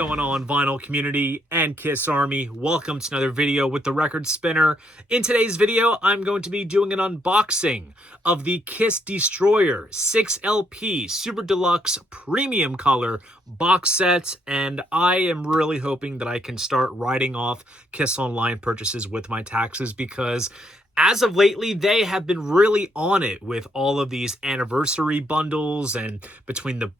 going on, vinyl community and Kiss Army? Welcome to another video with the Record Spinner. In today's video, I'm going to be doing an unboxing of the Kiss Destroyer 6LP Super Deluxe Premium Color box set, and I am really hoping that I can start writing off Kiss Online purchases with my taxes, because as of lately, they have been really on it with all of these anniversary bundles, and between the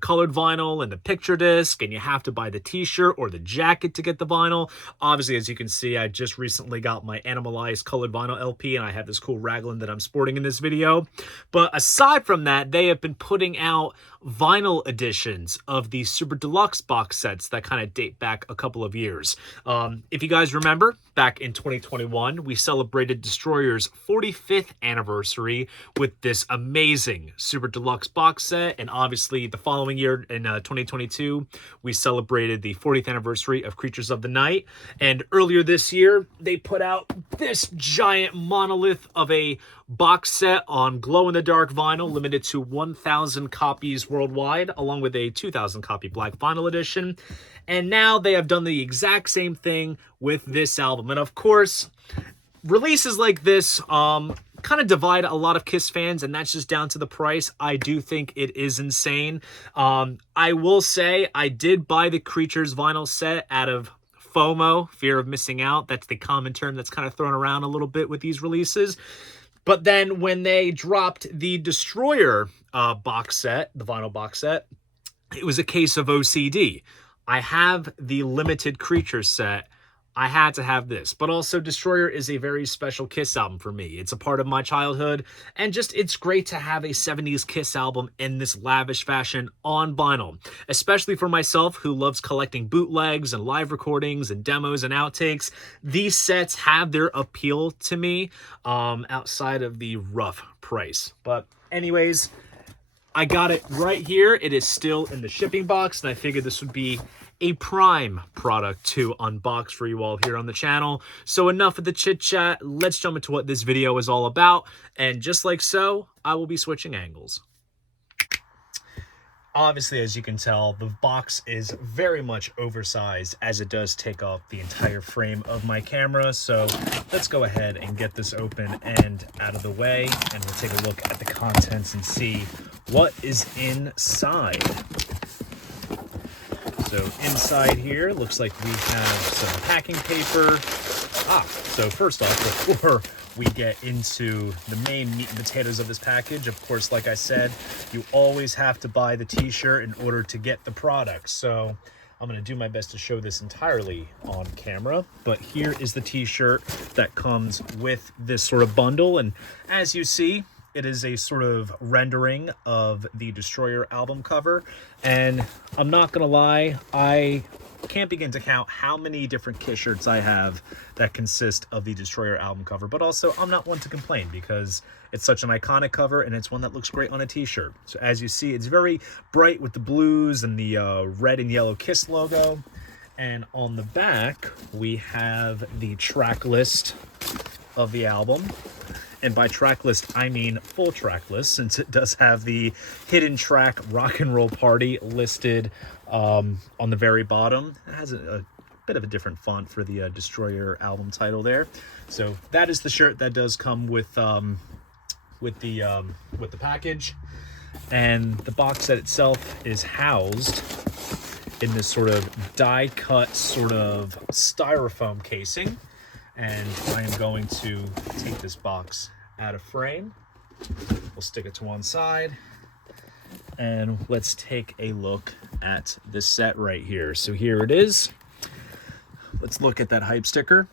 colored vinyl and the picture disc, and you have to buy the t-shirt or the jacket to get the vinyl. Obviously, as you can see, I just recently got my Animalized colored vinyl LP, and I have this cool raglan that I'm sporting in this video. But aside from that, they have been putting out vinyl editions of the Super Deluxe box sets that kind of date back a couple of years. If you guys remember, back in 2021, we celebrated Destroyer's 45th anniversary with this amazing Super Deluxe box set, and obviously the following year in 2022, we celebrated the 40th anniversary of Creatures of the Night, and earlier this year, they put out this giant monolith of a box set on glow-in-the-dark vinyl, limited to 1,000 copies worldwide, along with a 2,000 copy black vinyl edition. And now they have done the exact same thing with this album. And of course, releases like this kind of divide a lot of Kiss fans, and that's just down to the price. I do think it is insane. I will say I did buy the Creatures vinyl set out of FOMO, fear of missing out. That's the common term that's kind of thrown around a little bit with these releases. But then when they dropped the Destroyer box set, the vinyl box set, it was a case of OCD. I have the limited Creature set. I had to have this. But also, Destroyer is a very special Kiss album for me. It's a part of my childhood, and just it's great to have a 70s Kiss album in this lavish fashion on vinyl, especially for myself who loves collecting bootlegs and live recordings and demos and outtakes. These sets have their appeal to me outside of the rough price. But anyways, I got it right here. It is still in the shipping box, and I figured this would be a prime product to unbox for you all here on the channel. So enough of the chit chat. Let's jump into what this video is all about. And just like so, I will be switching angles. Obviously, as you can tell, the box is very much oversized, as it does take off the entire frame of my camera. So let's go ahead and get this open and out of the way, and we'll take a look at the contents and see what is inside. So inside here, looks like we have some packing paper. So first off, before we get into the main meat and potatoes of this package, of course, like I said, you always have to buy the t-shirt in order to get the product. So I'm going to do my best to show this entirely on camera, but here is the t-shirt that comes with this sort of bundle. And as you see, it is a sort of rendering of the Destroyer album cover. And I'm not going to lie, I can't begin to count how many different Kiss shirts I have that consist of the Destroyer album cover. But also, I'm not one to complain, because it's such an iconic cover, and it's one that looks great on a t-shirt. So as you see, it's very bright with the blues and the red and yellow Kiss logo. And on the back, we have the track list of the album. And by track list, I mean full track list, since it does have the hidden track Rock and Roll Party listed on the very bottom. It has a bit of a different font for the Destroyer album title there. So that is the shirt that does come with the package. And the box set itself is housed in this sort of die-cut sort of styrofoam casing. And I am going to take this box out of frame. We'll stick it to one side. And let's take a look at this set right here. So here it is. Let's look at that hype sticker.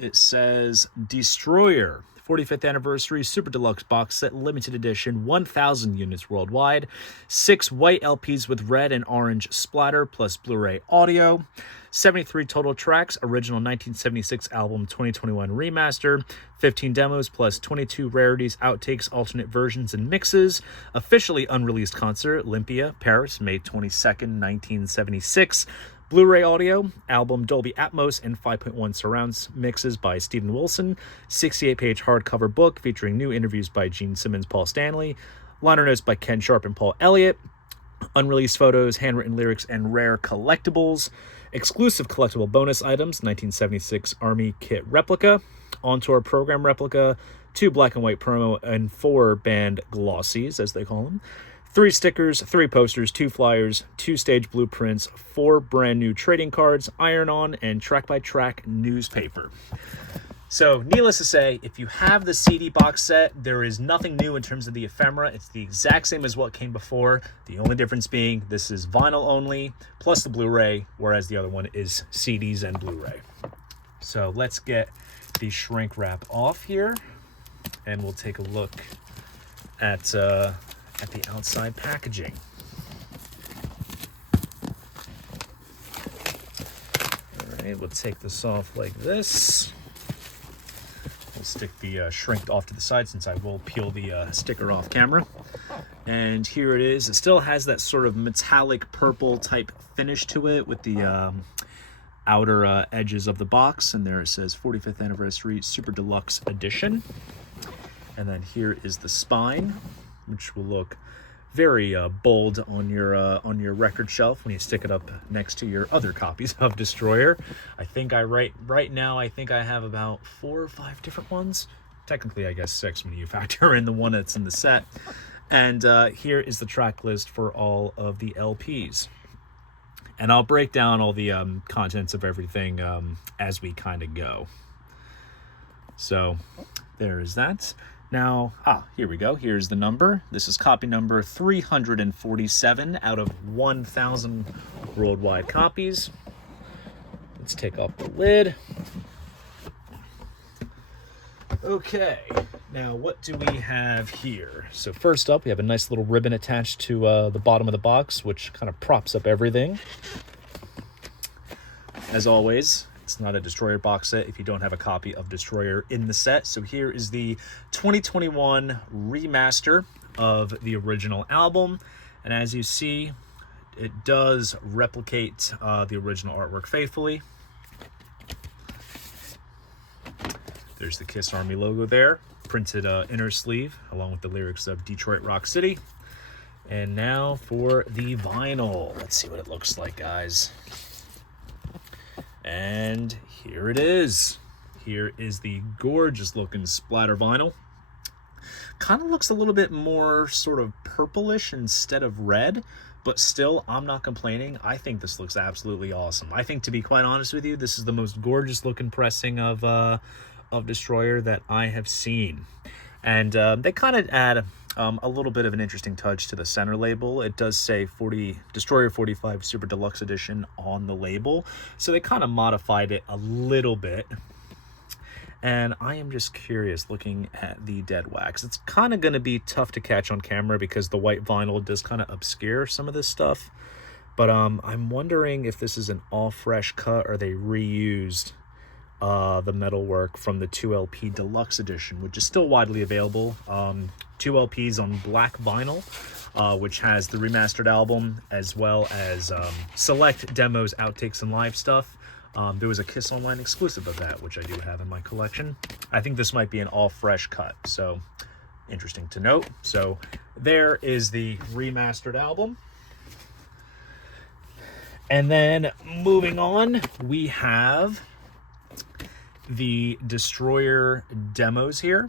It says Destroyer 45th Anniversary Super Deluxe Box Set Limited Edition, 1,000 units worldwide, 6 white LPs with red and orange splatter plus Blu-ray audio, 73 total tracks, original 1976 album, 2021 remaster, 15 demos plus 22 rarities, outtakes, alternate versions, and mixes, officially unreleased concert, Olympia, Paris, May 22nd, 1976, Blu-ray audio, album Dolby Atmos and 5.1 surrounds mixes by Steven Wilson, 68-page hardcover book featuring new interviews by Gene Simmons, Paul Stanley, liner notes by Ken Sharp and Paul Elliott, unreleased photos, handwritten lyrics, and rare collectibles. Exclusive collectible bonus items, 1976 Army Kit Replica, on-tour program replica, 2 black and white promo, and 4 band glossies, as they call them. 3 stickers, 3 posters, 2 flyers, 2 stage blueprints, 4 brand new trading cards, iron-on, and track-by-track newspaper. So, needless to say, if you have the CD box set, there is nothing new in terms of the ephemera. It's the exact same as what came before. The only difference being this is vinyl only, plus the Blu-ray, whereas the other one is CDs and Blu-ray. So, let's get the shrink wrap off here, and we'll take a look at the outside packaging. All right, we'll take this off like this. We'll stick the shrink off to the side since I will peel the sticker off camera. And here it is. It still has that sort of metallic purple type finish to it with the outer edges of the box. And there it says 45th Anniversary Super Deluxe Edition. And then here is the spine, which will look very bold on your record shelf when you stick it up next to your other copies of Destroyer. I think right now I think I have about 4 or 5 different ones. Technically, I guess 6 when you factor in the one that's in the set. And here is the track list for all of the LPs. And I'll break down all the contents of everything as we kind of go. So there is that. Now, here we go. Here's the number. This is copy number 347 out of 1,000 worldwide copies. Let's take off the lid. Okay, now what do we have here? So first up, we have a nice little ribbon attached to the bottom of the box, which kind of props up everything. As always, it's not a Destroyer box set if you don't have a copy of Destroyer in the set. So here is the 2021 remaster of the original album. And as you see, it does replicate the original artwork faithfully. There's the Kiss Army logo there, printed inner sleeve, along with the lyrics of Detroit Rock City. And now for the vinyl. Let's see what it looks like, guys. And here it is. Here is the gorgeous looking splatter vinyl. Kind of looks a little bit more sort of purplish instead of red, but still, I'm not complaining. I think this looks absolutely awesome. I think, to be quite honest with you, this is the most gorgeous looking pressing of Destroyer that I have seen. And they kind of add a little bit of an interesting touch to the center label. It does say Destroyer 45 Super Deluxe Edition on the label, so they kind of modified it a little bit. And I am just curious looking at the dead wax. It's kind of going to be tough to catch on camera because the white vinyl does kind of obscure some of this stuff. But I'm wondering if this is an all fresh cut or they reused the metalwork from the 2LP Deluxe Edition, which is still widely available. 2 LPs on black vinyl, which has the remastered album as well as select demos, outtakes, and live stuff. There was a Kiss Online exclusive of that, which I do have in my collection. I think this might be an all fresh cut, so interesting to note. So there is the remastered album. And then moving on, we have the Destroyer demos here.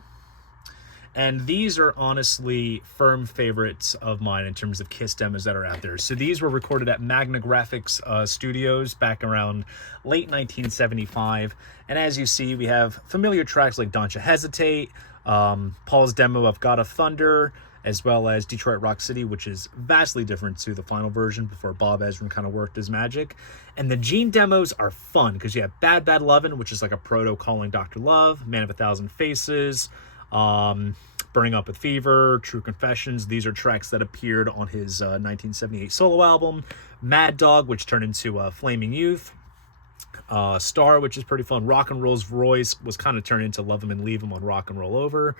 And these are honestly firm favorites of mine in terms of Kiss demos that are out there. So these were recorded at Magna Graphics Studios back around late 1975. And as you see, we have familiar tracks like Don't You Hesitate, Paul's demo of God of Thunder, as well as Detroit Rock City, which is vastly different to the final version before Bob Ezrin kind of worked his magic. And the Gene demos are fun because you have Bad Bad Lovin', which is like a proto Calling Dr. Love, Man of a Thousand Faces, Burning Up with Fever, True Confessions. These are tracks that appeared on his 1978 solo album. Mad Dog, which turned into Flaming Youth. Star, which is pretty fun. Rock and Roll's Royce was kind of turned into Love 'Em and Leave 'Em on Rock and Roll Over.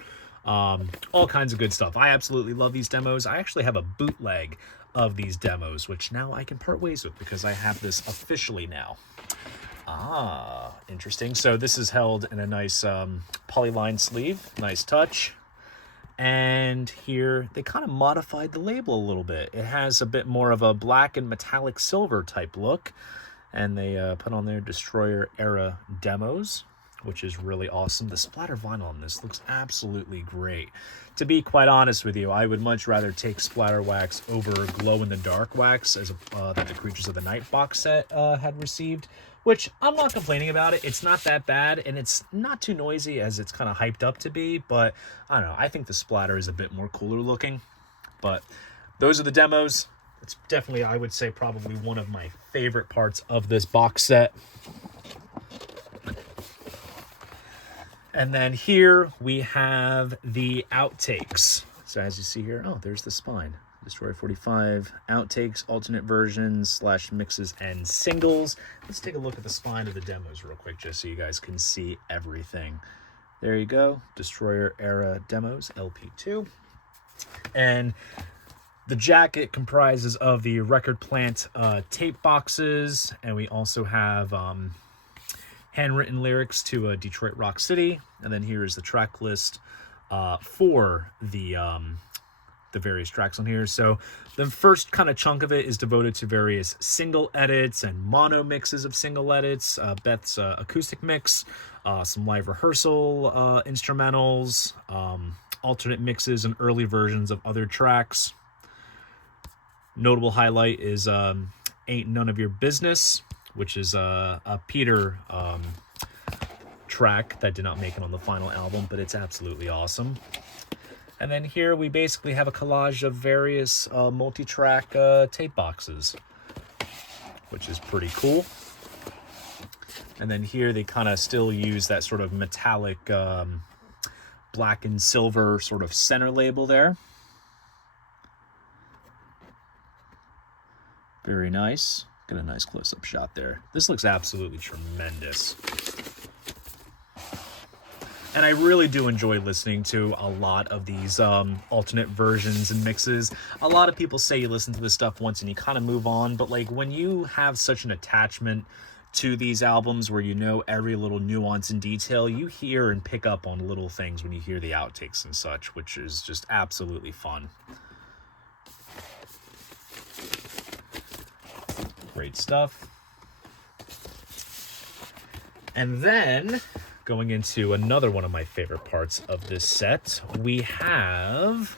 All kinds of good stuff. I absolutely love these demos. I actually have a bootleg of these demos, which now I can part ways with because I have this officially now. Interesting. So this is held in a nice polyline sleeve. Nice touch. And here they kind of modified the label a little bit. It has a bit more of a black and metallic silver type look. And they put on their Destroyer era demos, which is really awesome. The splatter vinyl on this looks absolutely great. To be quite honest with you, I would much rather take splatter wax over glow-in-the-dark wax as that the Creatures of the Night box set had received, which I'm not complaining about it. It's not that bad, and it's not too noisy as it's kind of hyped up to be, but I don't know. I think the splatter is a bit more cooler looking, but those are the demos. It's definitely, I would say, probably one of my favorite parts of this box set. And then here we have the outtakes. So as you see here, oh, there's the spine. Destroyer 45, outtakes, alternate versions, / mixes, and singles. Let's take a look at the spine of the demos real quick, just so you guys can see everything. There you go, Destroyer era demos, LP2. And the jacket comprises of the Record Plant tape boxes, and we also have handwritten lyrics to Detroit Rock City, and then here is the track list for the various tracks on here. So the first kind of chunk of it is devoted to various single edits and mono mixes of single edits, Beth's acoustic mix, some live rehearsal instrumentals, alternate mixes and early versions of other tracks. Notable highlight is Ain't None of Your Business, which is a Peter track that did not make it on the final album, but it's absolutely awesome. And then here we basically have a collage of various multi-track tape boxes, which is pretty cool. And then here they kind of still use that sort of metallic black and silver sort of center label there. Very nice. Got a nice close-up shot there. This looks absolutely tremendous. And I really do enjoy listening to a lot of these alternate versions and mixes. A lot of people say you listen to this stuff once and you kind of move on, but like when you have such an attachment to these albums where you know every little nuance and detail, you hear and pick up on little things when you hear the outtakes and such, which is just absolutely fun. Great stuff. And then, going into another one of my favorite parts of this set, we have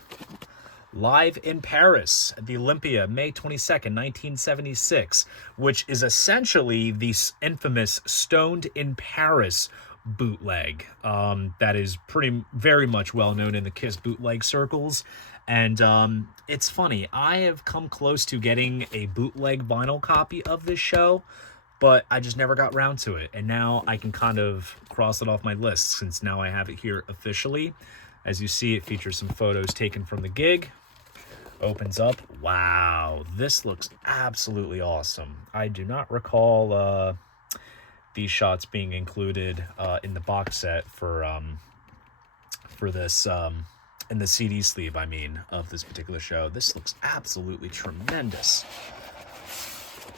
Live in Paris at the Olympia, May 22nd, 1976, which is essentially the infamous Stoned in Paris bootleg that is very much well known in the Kiss bootleg circles. And it's funny, I have come close to getting a bootleg vinyl copy of this show, but I just never got around to it. And now I can kind of cross it off my list since now I have it here officially. As you see, it features some photos taken from the gig. Opens up. Wow, this looks absolutely awesome. I do not recall these shots being included in the box set for this in the CD sleeve, I mean, of this particular show. This looks absolutely tremendous.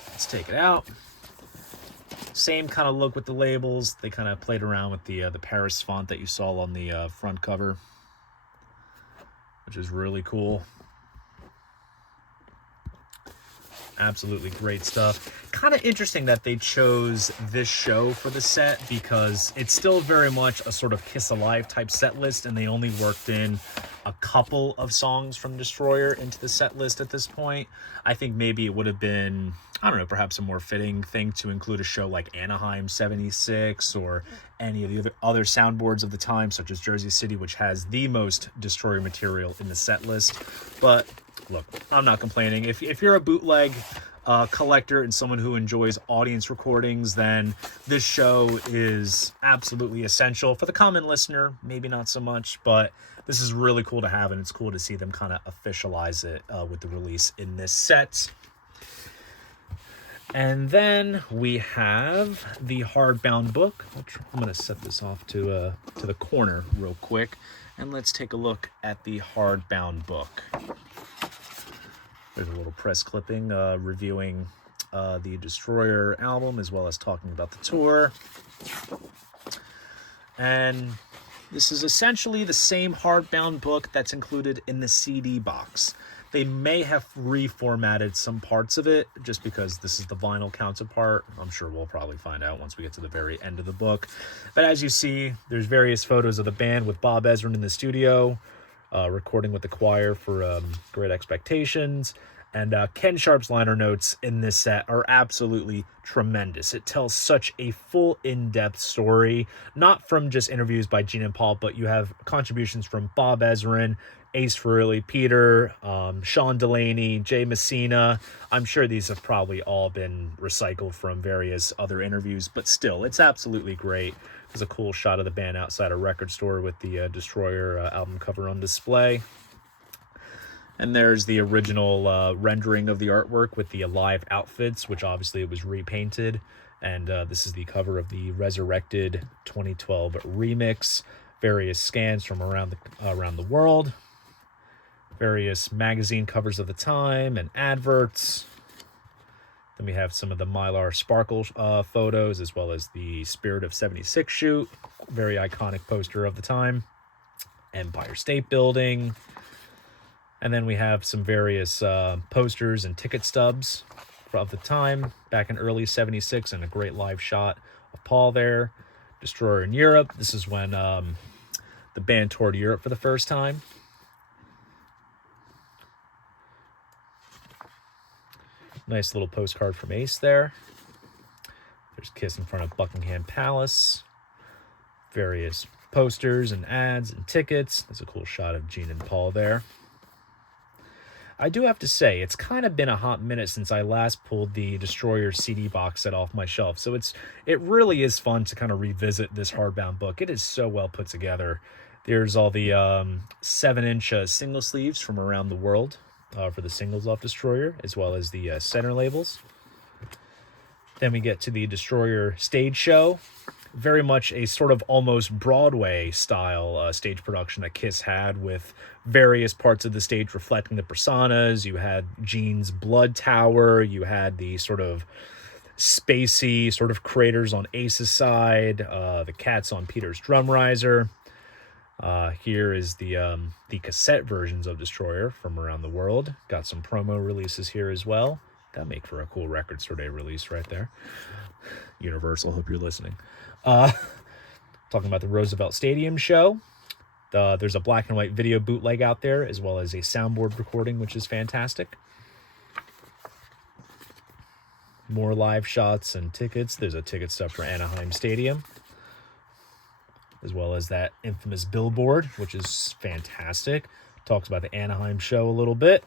Let's take it out. Same kind of look with the labels. They kind of played around with the Paris font that you saw on the front cover, which is really cool. Absolutely great stuff. Kind of interesting that they chose this show for the set because it's still very much a sort of Kiss Alive type set list, and they only worked in a couple of songs from Destroyer into the set list at this point. I think maybe it would have been, I don't know, perhaps a more fitting thing to include a show like Anaheim 76 or any of the other soundboards of the time, such as Jersey City, which has the most Destroyer material in the set list. But look, I'm not complaining. If you're a bootleg collector and someone who enjoys audience recordings, then this show is absolutely essential. For the common listener, maybe not so much, but this is really cool to have, and it's cool to see them kind of officialize it with the release in this set. And then we have the hardbound book. I'm going to set this off to the corner real quick, and let's take a look at the hardbound book. There's a little press clipping reviewing the Destroyer album as well as talking about the tour. And This is essentially the same hardbound book that's included in the CD box. They may have reformatted some parts of it just because this is the vinyl counterpart. I'm sure we'll probably find out once we get to the very end of the book. But as you see, there's various photos of the band with Bob Ezrin in the studio, recording with the choir for Great Expectations. And Ken Sharp's liner notes in this set are absolutely tremendous. It tells such a full, in-depth story, not from just interviews by Gene and Paul, but you have contributions from Bob Ezrin, Ace Frehley, Peter, Sean Delaney, Jay Messina. I'm sure these have probably all been recycled from various other interviews, but still, it's absolutely great. There's a cool shot of the band outside a record store with the Destroyer album cover on display. And there's the original rendering of the artwork with the live outfits, which obviously it was repainted. And this is the cover of the Resurrected 2012 remix. Various scans from around the world. Various magazine covers of the time and adverts. Then we have some of the Mylar Sparkle photos, as well as the Spirit of 76 shoot. Very iconic poster of the time. Empire State Building. And then we have some various posters and ticket stubs of the time, back in early 76, and a great live shot of Paul there. Destroyer in Europe. This is when the band toured Europe for the first time. Nice little postcard from Ace there. There's Kiss in front of Buckingham Palace. Various posters and ads and tickets. There's a cool shot of Gene and Paul there. I do have to say, it's kind of been a hot minute since I last pulled the Destroyer CD box set off my shelf. So it really is fun to kind of revisit this hardbound book. It is so well put together. There's all the 7-inch single sleeves from around the world for the singles off Destroyer, as well as the center labels. Then we get to the Destroyer stage show. Very much a sort of almost Broadway style stage production that Kiss had, with various parts of the stage reflecting the personas. You had Gene's blood tower. You had the sort of spacey sort of craters on Ace's side. The cats on Peter's drum riser. Here is the cassette versions of Destroyer from around the world. Got some promo releases here as well. That'd make for a cool Record Store Day release right there. Universal, hope you're listening. Talking about the Roosevelt Stadium show. There's a black and white video bootleg out there, as well as a soundboard recording, which is fantastic. More live shots and tickets. There's a ticket stub for Anaheim Stadium, as well as that infamous billboard, which is fantastic. Talks about the Anaheim show a little bit.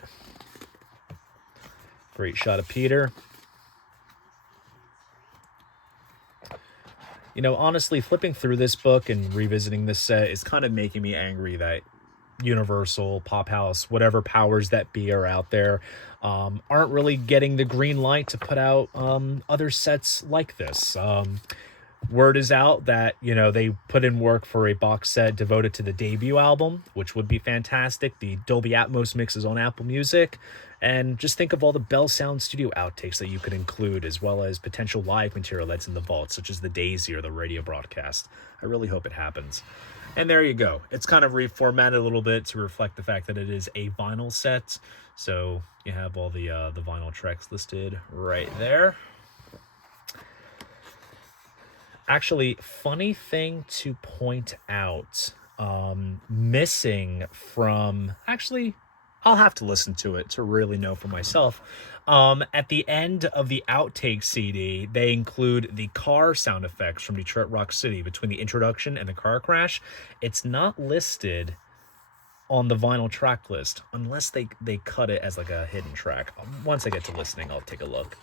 Great shot of Peter. You know, honestly, flipping through this book and revisiting this set is kind of making me angry that Universal, Pop House, whatever powers that be are out there, aren't really getting the green light to put out other sets like this. Word is out that, you know, they put in work for a box set devoted to the debut album, which would be fantastic. The Dolby Atmos mix is on Apple Music. And just think of all the Bell Sound Studio outtakes that you could include, as well as potential live material that's in the vault, such as the Daisy or the radio broadcast. I really hope it happens. And there you go. It's kind of reformatted a little bit to reflect the fact that it is a vinyl set. So you have all the vinyl tracks listed right there. Actually, funny thing to point out, missing from... Actually, I'll have to listen to it to really know for myself. At the end of the Outtakes CD, they include the car sound effects from Detroit Rock City between the introduction and the car crash. It's not listed on the vinyl track list, unless they cut it as like a hidden track. Once I get to listening, I'll take a look.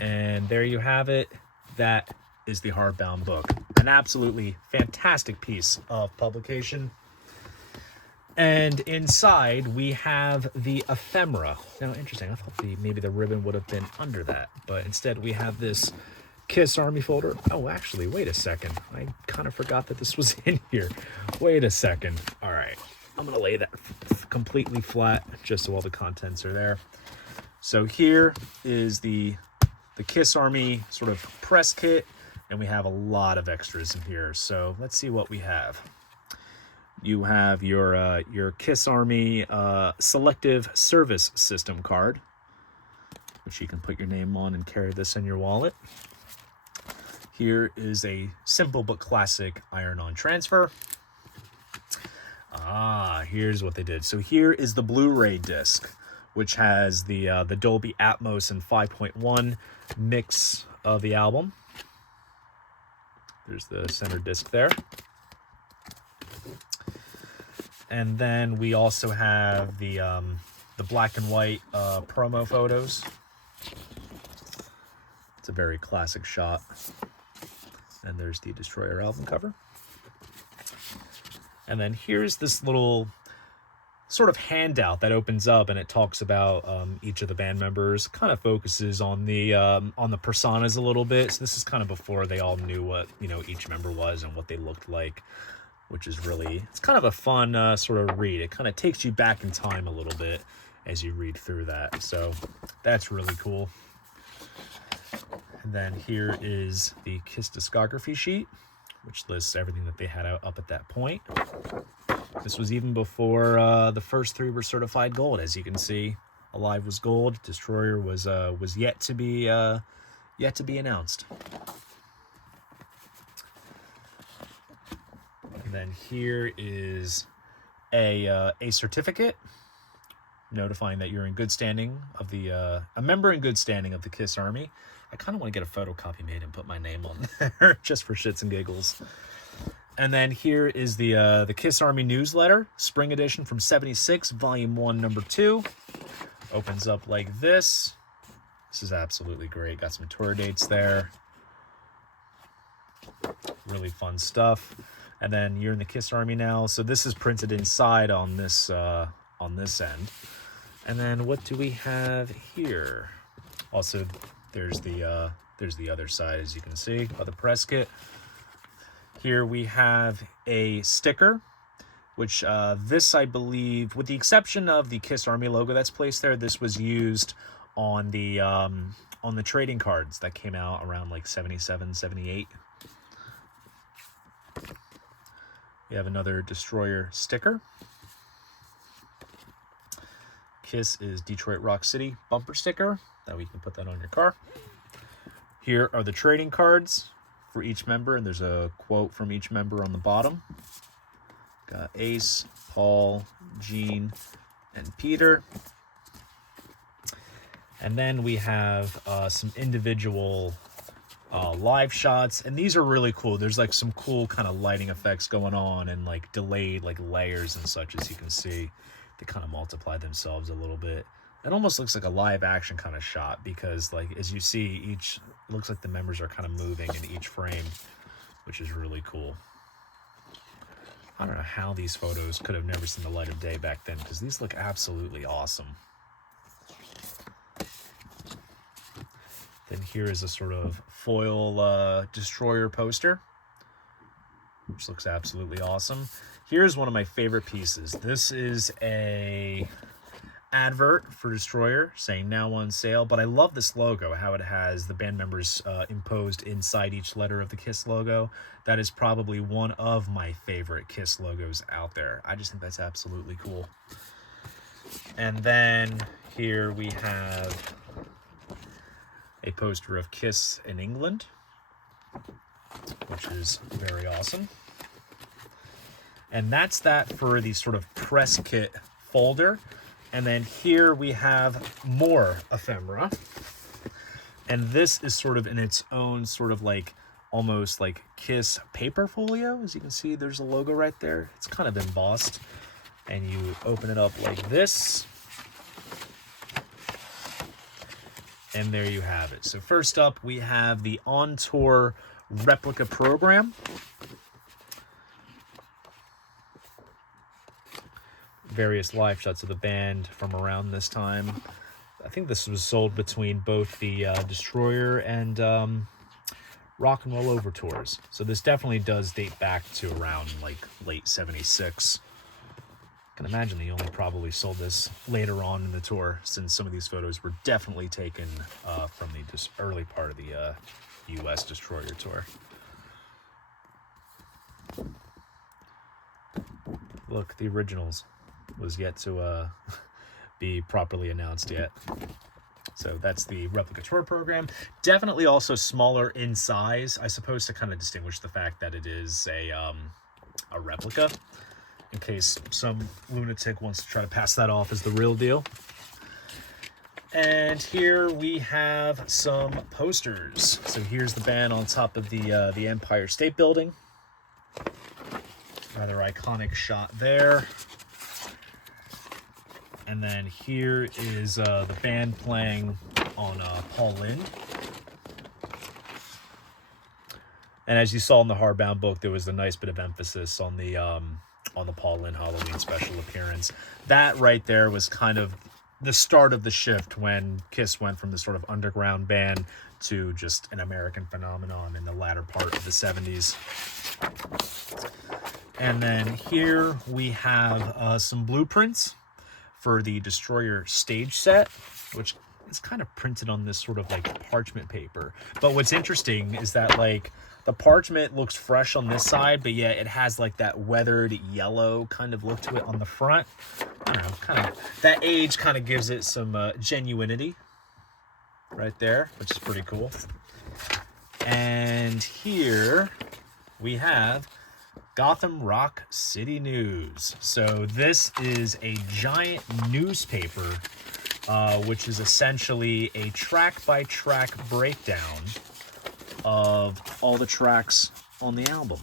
And there you have it. That is the hardbound book. An absolutely fantastic piece of publication. And inside we have the ephemera. Now, interesting. I thought maybe the ribbon would have been under that, but instead we have this Kiss Army folder. Oh, actually, wait a second. I kind of forgot that this was in here. Wait a second. All right. I'm going to lay that completely flat just so all the contents are there. So here is the Kiss Army sort of press kit. And we have a lot of extras in here. So let's see what we have. You have your KISS Army Selective Service System card, which you can put your name on and carry this in your wallet. Here is a simple but classic iron-on transfer. Here's what they did. So here is the Blu-ray disc, which has the Dolby Atmos and 5.1 mix of the album. There's the center disc there. And then we also have the black and white promo photos. It's a very classic shot. And there's the Destroyer album cover. And then here's this little sort of handout that opens up, and it talks about each of the band members. Kind of focuses on the personas a little bit. So this is kind of before they all knew what each member was and what they looked like, which is it's kind of a fun sort of read. It kind of takes you back in time a little bit as you read through that. So that's really cool. And then here is the KISS discography sheet, which lists everything that they had up at that point. This was even before the first 3 were certified gold. As you can see, Alive was gold. Destroyer was yet to be announced. And then here is a certificate notifying that you're in good standing of a member in good standing of the KISS Army. I kind of want to get a photocopy made and put my name on there just for shits and giggles. And then here is the KISS Army newsletter, spring edition from '76, volume 1, number 2. Opens up like this. This is absolutely great. Got some tour dates there. Really fun stuff. And then you're in the KISS Army now. So this is printed inside on this end. And then what do we have here? Also, there's the other side, as you can see, of the press kit. Here we have a sticker, which this, I believe, with the exception of the KISS Army logo that's placed there, this was used on the trading cards that came out around like 77, 78. We have another Destroyer sticker. KISS is Detroit Rock City bumper sticker. That way you can put that on your car. Here are the trading cards for each member, and there's a quote from each member on the bottom. Got Ace, Paul, Gene, and Peter. And then we have some individual live shots, and these are really cool. There's like some cool kind of lighting effects going on and like delayed like layers and such, as you can see. They kind of multiply themselves a little bit. It almost looks like a live action kind of shot because, like, as you see, each looks like the members are kind of moving in each frame, which is really cool. I don't know how these photos could have never seen the light of day back then, because these look absolutely awesome. Then here is a sort of foil Destroyer poster, which looks absolutely awesome. Here's one of my favorite pieces. This is a advert for Destroyer saying now on sale, but I love this logo, how it has the band members imposed inside each letter of the KISS logo. That is probably one of my favorite KISS logos out there. I just think that's absolutely cool. And then here we have a poster of KISS in England, which is very awesome. And that's that for the sort of press kit folder. And then here we have more ephemera. And this is sort of in its own sort of like almost like KISS paper folio. As you can see, there's a logo right there. It's kind of embossed. And you open it up like this. And there you have it. So first up, we have the On Tour Replica program. Various live shots of the band from around this time. I think this was sold between both the Destroyer and Rock and Roll Over tours. So this definitely does date back to around like late 76. I can imagine they only probably sold this later on in the tour, since some of these photos were definitely taken from the early part of US Destroyer Tour. Look, the originals was yet to be properly announced yet. So that's the Replica Tour program. Definitely also smaller in size, I suppose, to kind of distinguish the fact that it is a replica, in case some lunatic wants to try to pass that off as the real deal. And here we have some posters. So here's the band on top of the Empire State Building. Rather iconic shot there. And then here is the band playing on Paul Lynde. And as you saw in the Hardbound book, there was a nice bit of emphasis on the Paul Lynde Halloween special appearance. That right there was kind of the start of the shift when Kiss went from this sort of underground band to just an American phenomenon in the latter part of the 70s. And then here we have some blueprints for the Destroyer stage set, which is kind of printed on this sort of like parchment paper. But what's interesting is that like the parchment looks fresh on this side, but yet it has like that weathered yellow kind of look to it on the front. I don't know, kind of that age kind of gives it some genuinity right there, which is pretty cool. And here we have Gotham Rock City News. So this is a giant newspaper, which is essentially a track-by-track breakdown of all the tracks on the album.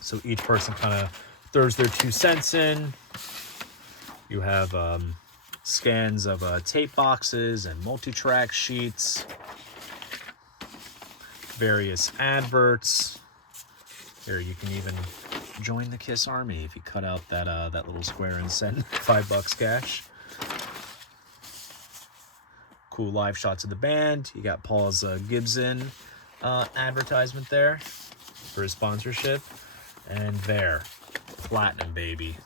So each person kind of throws their 2 cents in. You have scans of tape boxes and multi-track sheets, various adverts. Here, you can even join the Kiss Army if you cut out that that little square and send $5 cash. Cool live shots of the band. You got Paul's Gibson advertisement there for his sponsorship. And there, platinum, baby.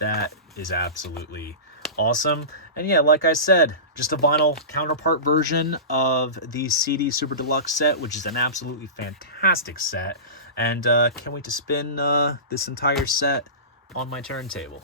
That is absolutely awesome. And yeah, like I said, just a vinyl counterpart version of the CD Super Deluxe set, which is an absolutely fantastic set. And can't wait to spin this entire set on my turntable.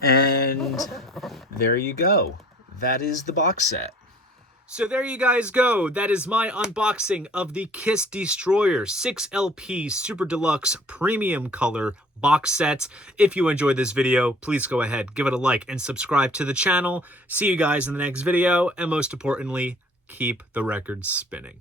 And there you go. That is the box set. So there you guys go. That is my unboxing of the Kiss Destroyer 6LP Super Deluxe Premium Color box sets. If you enjoyed this video, please go ahead, give it a like, and subscribe to the channel. See you guys in the next video, and most importantly, keep the records spinning.